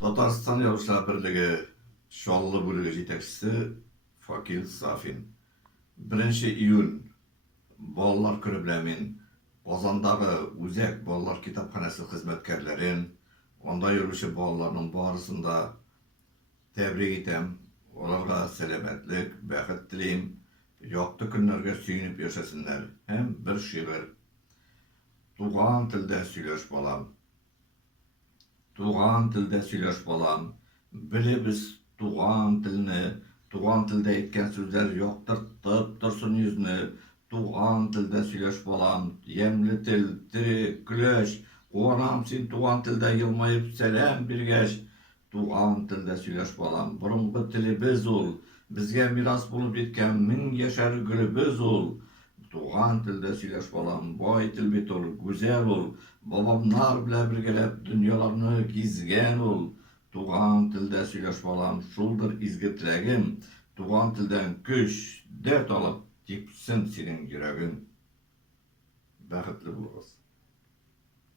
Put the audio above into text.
Tatarstan Yavuşlar Birliği Şallı bölüğü yetekçisi Fakir Safin. 1-iyun Ballar Günü bilen Qozondagı Uzak Ballar Kitapxanası hizmetkarlarin, onda yürüyüşü ballarının barısında tebrik etem. Olarga selametlik, bəxit dileyim. Yoktu günlerge süyünüp yaşasınlar. Hem bir şiir. Tuğan tilde söyleş balam. Tuğan tilde söyleş balam. Biliriz tuğan tilini. Tuğan tilde etken sözler yoktur, dursun yüzünü. Tuğan tilde söyleş balam. Yemli til, diri, güleş. Kuvanam sen tuğan tilde yılmayıp selam birgeç. Tuğan tilde söyleş balam. Burunғы tili biz ol. Bizge miras bulup etken min yaşar gülü ol. Tuğan tilde söyleş balam. Boy til bit ol, güzel ol. Babamlar bile birgelep dünyalarını gizgen ol. Tuğan tilde söyleş balam. Şuldur izgi tilegim. Tuğan tilden güç, dert alıp gitsin senin yüreğin. Bəxtli buluruz.